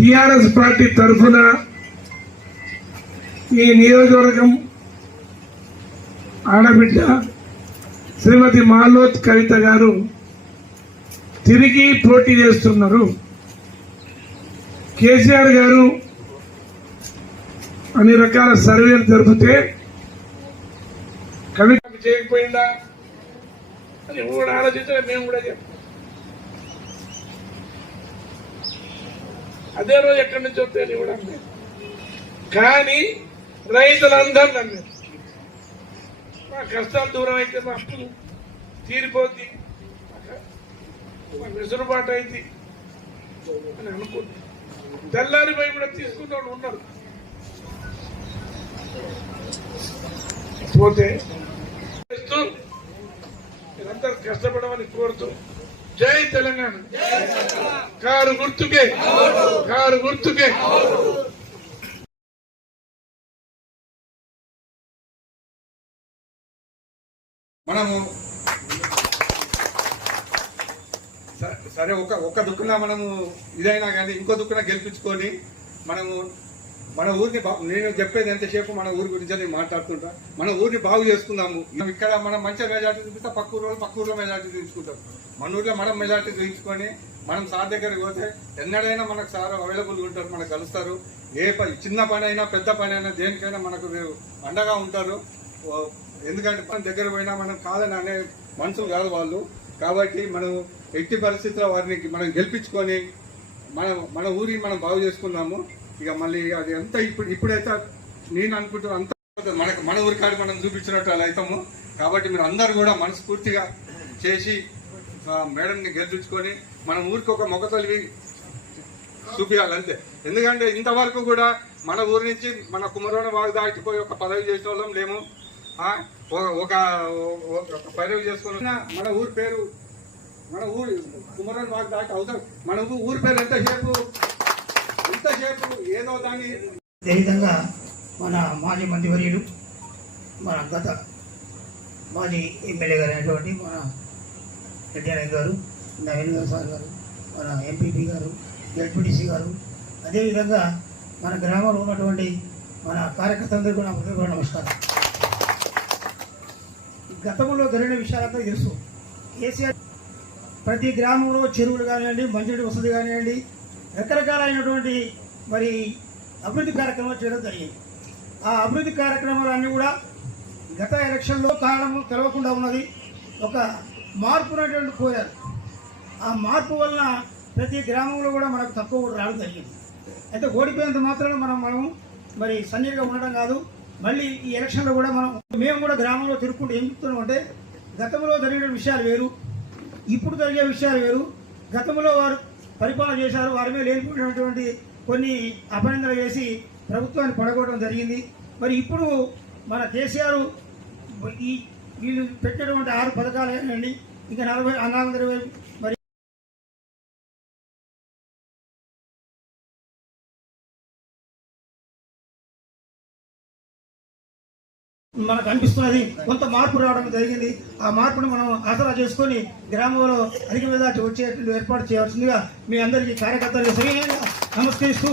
TRS party తరఫున ఈ నియోజకవర్గం ఆడబిడ్డ శ్రీమతి మాలోత్ కవిత గారు తిరిగి పోటీ చేస్తున్నారు. కేసీఆర్ గారు అన్ని రకాల సర్వేలు జరిపితే కవిత చేయకపోయిందా? అని కూడా ఆలోచించలే మేము కూడా చెప్తాం అదే రోజు ఎక్కడి నుంచి వస్తే ఇవ్వడం కానీ రైతులందరూ నమ్మారు మా కష్టాలు దూరం అయితే మా అప్పులు తీరిపోద్ది. వెసులుబాటు అయింది అని అనుకుంది. తెల్లారిపై కూడా తీసుకున్నాడు ఉన్నారు. పోతే చేస్తూ కష్టపడమని కోరుతూ తెలంగాణ. కారు గుర్తుకే కారు గుర్తుకే. మనము సరే ఒక ఒక దుక్కున మనము ఇదైనా కానీ ఇంకో దుక్కున గెలిపించుకొని మనము మన ఊరిని బాగు నేను చెప్పేది ఎంతసేపు మన ఊరి గురించి నేను మాట్లాడుతుంటా? మన ఊరిని బాగు చేసుకుందాము. మనం ఇక్కడ మనం మంచిగా మెజార్టీ చూపిస్తే పక్క ఊరు వాళ్ళు పక్క ఊర్లో మెజార్టీ చూపించుకుంటాం. మన ఊర్లో మనం మెజార్టీ చూపించుకొని మనం సార్ దగ్గరికి పోతే ఎన్నడైనా మనకు సార్ అవైలబుల్ ఉంటారు మనకు కలుస్తారు. ఏ చిన్న పని అయినా పెద్ద పని అయినా దేనికైనా మనకు అండగా ఉంటారు. ఎందుకంటే మన దగ్గర పోయినా మనం కాదని అనే మనుషులు కాదు వాళ్ళు. కాబట్టి మనం ఎట్టి పరిస్థితుల్లో వారిని మనం గెలిపించుకొని మన మన ఊరిని మనం బాగు చేసుకున్నాము ఇక మళ్ళీ అది ఎంత ఇప్పుడు ఇప్పుడైతే నేను అనుకుంటున్నా అంత మనకు మన ఊరి కాడ మనం చూపించినట్టు అలా అవుతాము. కాబట్టి మీరు అందరు కూడా మనస్ఫూర్తిగా చేసి మేడంని గెలిపించుకొని మన ఊరికి ఒక మొగ తొలివి చూపించాలి అంతే. ఎందుకంటే ఇంతవరకు కూడా మన ఊరి నుంచి మన కుమరోణ బాగా దాటిపోయి ఒక పదవి చేసిన వాళ్ళం లేము. ఒక- ఒక ఒక పదవి చేసుకున్న మన ఊరి పేరు మన ఊరు కుమరోణ బాగా దాటి అవుతాం మన ఊరి పేరు ఎంతసేపు ఎంతసేపు ఏదో దాన్ని అదేవిధంగా మన మాజీ మంత్రివర్యులు మన గత మాజీ ఎమ్మెల్యే గారు అయినటువంటి మన రెడ్డి నాయక్ గారు నవీన్ గారు సార్ గారు మన ఎంపీపీ గారు ఎల్పిడిసి గారు అదేవిధంగా మన గ్రామంలో ఉన్నటువంటి మన కార్యకర్తలందరూ కూడా కూడా నమస్కారం. గతంలో జరిగిన విషయాలంతా తెలుసు. కేసీఆర్ ప్రతి గ్రామంలో చెరువులు కానివ్వండి మంచినీటి వసతి కానివ్వండి రకరకాలైనటువంటి మరి అభివృద్ధి కార్యక్రమాలు చేయడం జరిగింది. ఆ అభివృద్ధి కార్యక్రమాలన్నీ కూడా గత ఎలక్షన్లో కారణం తెలవకుండా ఉన్నది. ఒక మార్పు అనేటువంటి కోరారు. ఆ మార్పు వలన ప్రతి గ్రామంలో కూడా మనకు తక్కువ కూడా రావడం జరిగింది. అయితే ఓడిపోయినంత మాత్రమే మనం మనము మరి సన్నిహిగా ఉండడం కాదు. మళ్ళీ ఈ ఎలక్షన్లో కూడా మనం మేము కూడా గ్రామంలో తిరుగుకుంటూ ఏం చెప్తున్నాం అంటే గతంలో జరిగిన విషయాలు వేరు ఇప్పుడు జరిగే విషయాలు వేరు. గతంలో వారు పరిపాలన చేశారు వారి మీద లేనిపోయినటువంటి కొన్ని అపనిందలు వేసి ప్రభుత్వాన్ని పడగొట్టడం జరిగింది. మరి ఇప్పుడు మన కేసీఆర్ ఈ వీళ్ళు పెట్టినటువంటి ఆరు పథకాలు ఏంటండి? ఇంకా నలభై నాలుగు మరి మనకు అనిపిస్తున్నది కొంత మార్పు రావడం జరిగింది. ఆ మార్పును మనం ఆసరా చేసుకొని గ్రామంలో అధిక మీద వచ్చేటువంటి ఏర్పాటు చేయాల్సిందిగా మీ అందరికీ కార్యకర్తలు సవినయంగా నమస్కరిస్తూ